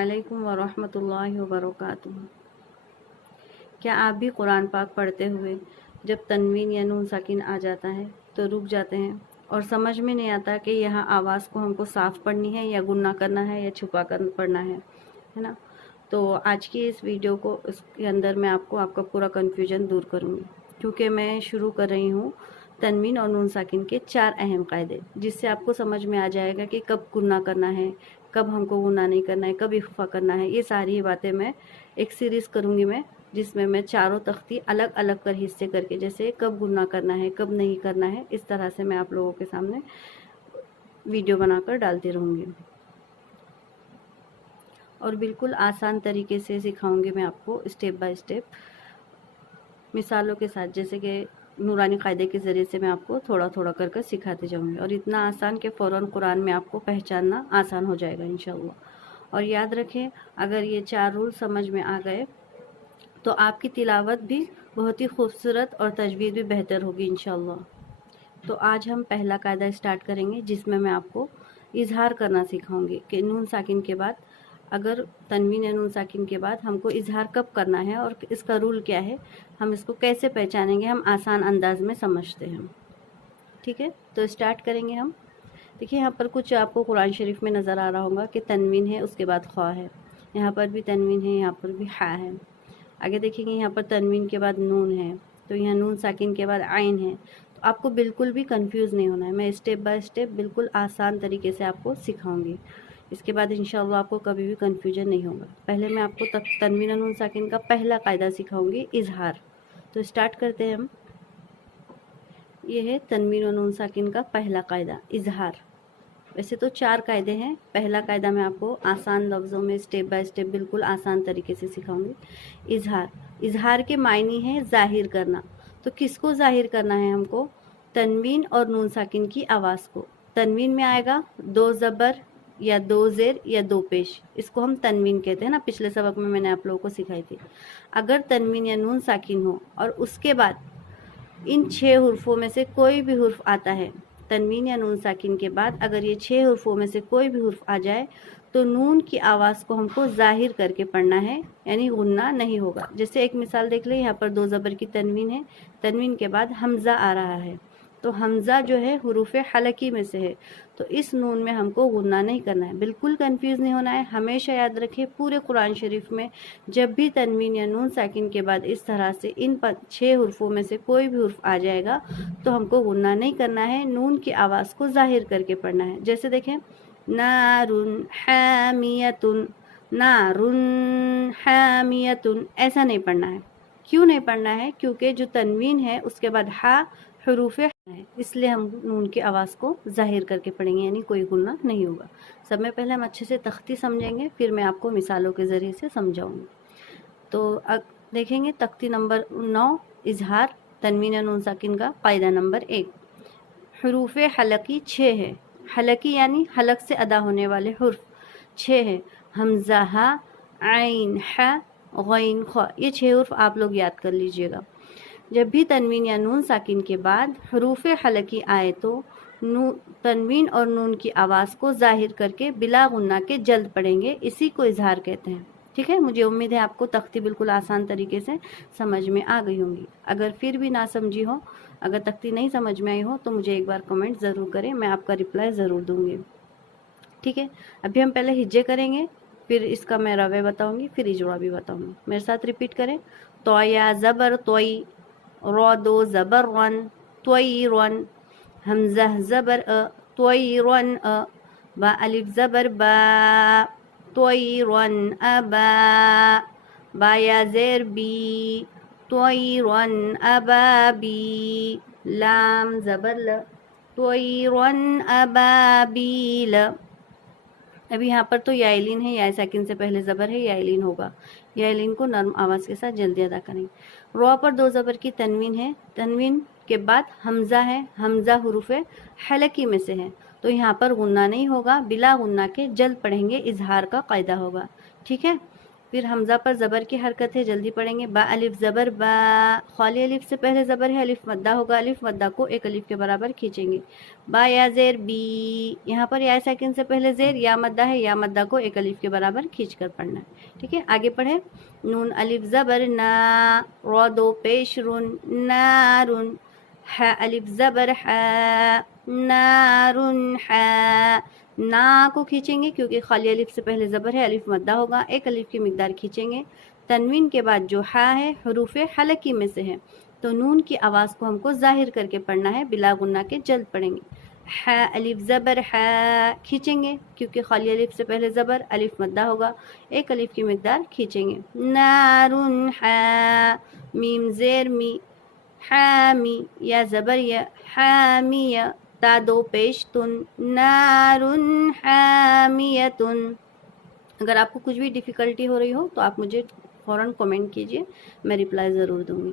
अस्सलामुअलैकुम वरहमतुल्लाहि वबरकातुहू। क्या आप भी कुरान पाक पढ़ते हुए जब तनवीन या नून साकिन आ जाता है तो रुक जाते हैं और समझ में नहीं आता कि यहाँ आवाज़ को हमको साफ़ पढ़नी है या गुन्ना करना है या छुपा कर पढ़ना है ना? तो आज की इस वीडियो को इसके अंदर मैं आपका पूरा कन्फ्यूजन दूर करूँगी, क्योंकि मैं शुरू कर रही हूँ तनवीन और नून साकिन के 4 अहम कायदे, जिससे आपको समझ में आ जाएगा कि कब गुन्ना करना है, कब हमको गुन्ना नहीं करना है, कब इख्फा करना है। ये सारी बातें मैं एक सीरीज़ करूँगी जिसमें मैं चारों तख्ती अलग अलग कर हिस्से करके, जैसे कब गुन्ना करना है, कब नहीं करना है, इस तरह से मैं आप लोगों के सामने वीडियो बनाकर डालती रहूँगी और बिल्कुल आसान तरीके से सिखाऊंगी मैं आपको, स्टेप बाय स्टेप, मिसालों के साथ, जैसे कि नूरानी कायदे के ज़रिए से मैं आपको थोड़ा थोड़ा कर सिखाते जाऊंगी। और इतना आसान कि फ़ौरन कुरान में आपको पहचानना आसान हो जाएगा इंशाअल्लाह। और याद रखें, अगर ये 4 रूल समझ में आ गए तो आपकी तिलावत भी बहुत ही खूबसूरत और तजवीज़ भी बेहतर होगी इंशाअल्लाह। तो आज हम पहला कायदा स्टार्ट करेंगे, जिसमें मैं आपको इजहार करना सिखाऊंगी कि नून साकिन के बाद, अगर तनवीन या नून साकिन के बाद हमको इजहार कब करना है और इसका रूल क्या है, हम इसको कैसे पहचानेंगे, हम आसान अंदाज में समझते हैं। ठीक है, तो स्टार्ट करेंगे हम। देखिए, यहाँ पर कुछ आपको कुरान शरीफ में नज़र आ रहा होगा कि तनवीन है, उसके बाद ख्वा है, यहाँ पर भी तनवीन है, यहाँ पर भी हा है। आगे देखेंगे, यहाँ पर तनवीन के बाद नून है, तो यहाँ नून साकिन के बाद आइन है। तो आपको बिल्कुल भी कंफ्यूज नहीं होना है, मैं स्टेप बाय स्टेप बिल्कुल आसान तरीके से आपको सिखाऊंगी। इसके बाद इंशाअल्लाह आपको कभी भी कंफ्यूजन नहीं होगा। पहले मैं आपको तनवीन और नून साकिन का पहला कायदा सिखाऊंगी, इजहार। तो स्टार्ट करते हैं हम। ये है तनवीन और नून साकिन का पहला कायदा, इजहार। वैसे तो 4 कायदे हैं, पहला कायदा मैं आपको आसान लफ्ज़ों में स्टेप बाय स्टेप बिल्कुल आसान तरीके से सिखाऊंगी। इजहार, इजहार के मायने हैं ज़ाहिर करना। तो किसको ज़ाहिर करना है हमको? तनवीन और नून साकिन की आवाज़ को। तनवीन में आएगा 2 ज़बर या 2 ज़ेर या 2 पेश, इसको हम तनवीन कहते हैं ना, पिछले सबक में मैंने आप लोगों को सिखाई थी। अगर तनवीन या नून साकिन हो और उसके बाद इन 6 हुर्फों में से कोई भी हुर्फ आता है, तनवीन या नून साकिन के बाद अगर ये 6 हुर्फों में से कोई भी हुर्फ आ जाए तो नून की आवाज़ को हमको ज़ाहिर करके पढ़ना है, यानी गुन्ना नहीं होगा। जैसे एक मिसाल देख ले, यहाँ पर 2 ज़बर की तनवीन है, तनवीन के बाद हमज़ा आ रहा है, तो हमज़ा जो है हुरूफ हलकी में से है, तो इस नून में हमको गुन्ना नहीं करना है। बिल्कुल कंफ्यूज नहीं होना है। हमेशा याद रखें, पूरे कुरान शरीफ में जब भी तनवीन या नून साकिन के बाद इस तरह से इन 6 हुर्फों में से कोई भी हुर्फ आ जाएगा तो हमको गुन्ना नहीं करना है, नून की आवाज़ को ज़ाहिर करके पढ़ना है। जैसे देखें, नारुन हामियतुन, नारुन हामियतुन, ऐसा नहीं पढ़ना है। क्यों नहीं पढ़ना है? क्योंकि जो तनवीन है उसके बाद हा हरूफ है, इसलिए हम नून की आवाज़ को ज़ाहिर करके पढ़ेंगे, यानी कोई गुन्ना नहीं होगा। सब में पहले हम अच्छे से तख्ती समझेंगे, फिर मैं आपको मिसालों के ज़रिए से समझाऊंगी। तो देखेंगे तख्ती नंबर 9, इजहार तनवीन और नून साकिन का कायदा नंबर 1। हरूफ हलकी 6 है, हलकी यानी हलक से अदा होने वाले हुर्फ 6 है। हमज़ा, हा, आइन, हा, गैन, ख, ये 6 हुर्फ आप लोग याद कर लीजिएगा। जब भी तनवीन या नून साकिन के बाद हरूफ हलकी आए तो तनवीन और नून की आवाज़ को ज़ाहिर करके बिला गुन्ना के जल्द पढ़ेंगे, इसी को इजहार कहते हैं। ठीक है, मुझे उम्मीद है आपको तख्ती बिल्कुल आसान तरीके से समझ में आ गई होंगी। अगर फिर भी ना समझी हो, अगर तख्ती नहीं समझ में आई हो, तो मुझे एक बार कमेंट ज़रूर करें, मैं आपका रिप्लाई ज़रूर दूँगी। ठीक है, अभी हम पहले हिज्जे करेंगे, फिर इसका मैं रवे बताऊँगी, फिर इजवा भी बताऊँगी। मेरे साथ रिपीट करें। तोया ज़बर तोई, रो 2 ज़बर रन, तोई रन, हमज़ा ज़बर अ, तोई रन अ, बा अलिफ ज़बर बा, तोई रन अबा, बाया ज़ेर बी, तोई रन अबा बी, लाम ज़बर ल, तोई रन अबा बी ल। अभी यहाँ पर तो याइलिन है, या साकिन से पहले ज़बर है, याइलिन होगा, याइलिन को नर्म आवाज़ के साथ जल्दी अदा करेंगे। रो पर 2 ज़बर की तनवीन है, तनवीन के बाद हमज़ा है, हमज़ा हुरूफ हलकी में से है, तो यहाँ पर गुन्ना नहीं होगा, बिला गुन्ना के जल्द पढ़ेंगे, इजहार का कायदा होगा। ठीक है, फिर हमज़ा पर ज़बर की हरकत है, जल्दी पढ़ेंगे। बा अलिफ ज़बर बा, खाली अलिफ से पहले ज़बर है, अलिफ मद्दा होगा, अलिफ मद्दा को एक अलिफ के बराबर खींचेंगे। बा या ज़ेर बी, यहाँ पर या साकिन से पहले ज़ेर, या मद्दा है, या मद्दा को एक अलिफ के बराबर खींच कर पढ़ना है। ठीक है, आगे पढ़े। नून अलिफ ज़बर ना, रो दो पेश रुन, नारुन। हा अलिफ ज़बर हा, नारुन हा। ना को खींचेंगे क्योंकि खाली अलिफ से पहले ज़बर है, अलिफ मद्दा होगा, एक अलिफ की मिकदार खींचेंगे। तनवीन के बाद जो हा है हरूफे हलकी में से है, तो नून की आवाज़ को हमको ज़ाहिर करके पढ़ना है, बिला गुन्ना के जल्द पढ़ेंगे। हा अलिफ ज़बर हा खींचेंगे क्योंकि खाली अलिफ से पहले ज़बर, अलिफ मद्दा होगा, एक अलिफ की मिकदार खींचेंगे। नारुन हा, मीम ज़ेर मी, हामी, या ज़बर या, हामिया, ता दो पेश तुन, नारुन हामियतुन। अगर आपको कुछ भी डिफ़िकल्टी हो रही हो तो आप मुझे फ़ौरन कमेंट कीजिए, मैं रिप्लाई ज़रूर दूंगी।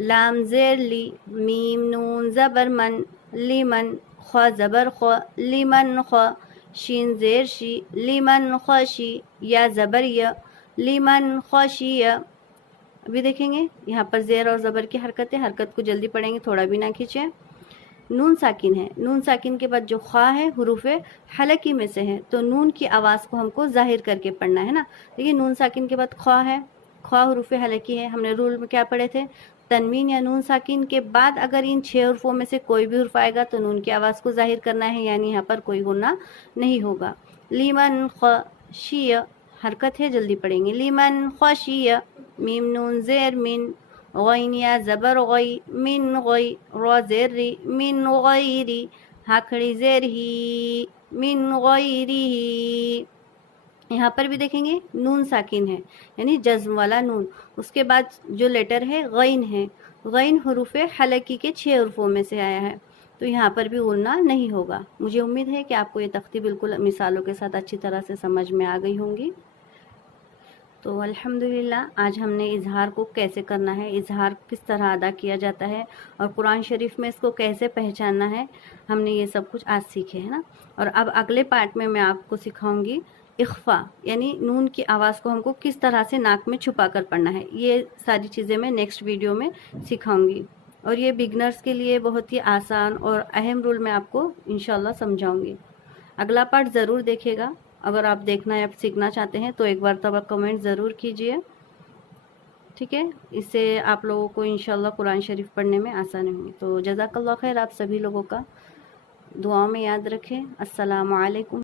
लाम ज़ेर ली, मीम नून ज़बर मन, लिमन, ख ज़बर ख, लिमन ख, शीन ज़ेर शी, लिमन खशी, या ज़बर य, लिमन खशिया। अभी देखेंगे यहाँ पर ज़ेर और ज़बर की हरकत है, हरकत को जल्दी पढ़ेंगे, थोड़ा भी ना खींचें। नून साकिन है, नून साकिन के बाद जो ख़ा है हुरूफ़े हलकी में से है, तो नून की आवाज़ को हमको ज़ाहिर करके पढ़ना है ना। देखिए नून साकिन के बाद ख़ा है, ख़ा हुरूफ़े हलकी है। हमने रूल में क्या पढ़े थे, तनवीन या नून साकिन के बाद अगर इन 6 हुरूफ़ों में से कोई भी हुर्फ आएगा तो नून की आवाज़ को ज़ाहिर करना है, यानी यहाँ पर कोई गुन्ना नहीं होगा। लीमन ख़शिया हरकत है, जल्दी पढ़ेंगे। लीमन ख़शिया, मीम नून ज़ेर मिन, गैन या ज़बर गई, मिन गई, रो ज़ेर री, मिन गैरी, हाखड़ी ज़ेर ही, मिन गैरिही। यहाँ पर भी देखेंगे नून साकिन है, यानी जज़्म वाला नून, उसके बाद जो लेटर है गैन है, गैन हुरूफ़े हलकी के 6 हुरूफ़ों में से आया है, तो यहाँ पर भी गुन्ना नहीं होगा। मुझे उम्मीद है कि आपको ये तख्ती बिल्कुल मिसालों के साथ अच्छी तरह से समझ में आ गई होंगी। तो अल्हम्दुलिल्लाह आज हमने इजहार को कैसे करना है, इजहार किस तरह अदा किया जाता है और कुरान शरीफ में इसको कैसे पहचानना है, हमने ये सब कुछ आज सीखे है ना। और अब अगले पार्ट में मैं आपको सिखाऊंगी इख्फा, यानी नून की आवाज़ को हमको किस तरह से नाक में छुपा कर पढ़ना है। ये सारी चीज़ें मैं नेक्स्ट वीडियो में सिखाऊंगी और ये बिगनर्स के लिए बहुत ही आसान और अहम रूल मैं आपको इंशाल्लाह समझाऊंगी। अगला पार्ट ज़रूर देखिएगा। अगर आप देखना या सीखना चाहते हैं तो एक बार तब कमेंट ज़रूर कीजिए, ठीक है। इससे आप लोगों को इंशाल्लाह कुरान शरीफ पढ़ने में आसानी होगी। तो जज़ाकल्लाह खैर, आप सभी लोगों का दुआओं में याद रखें। अस्सलामु अलैकुम।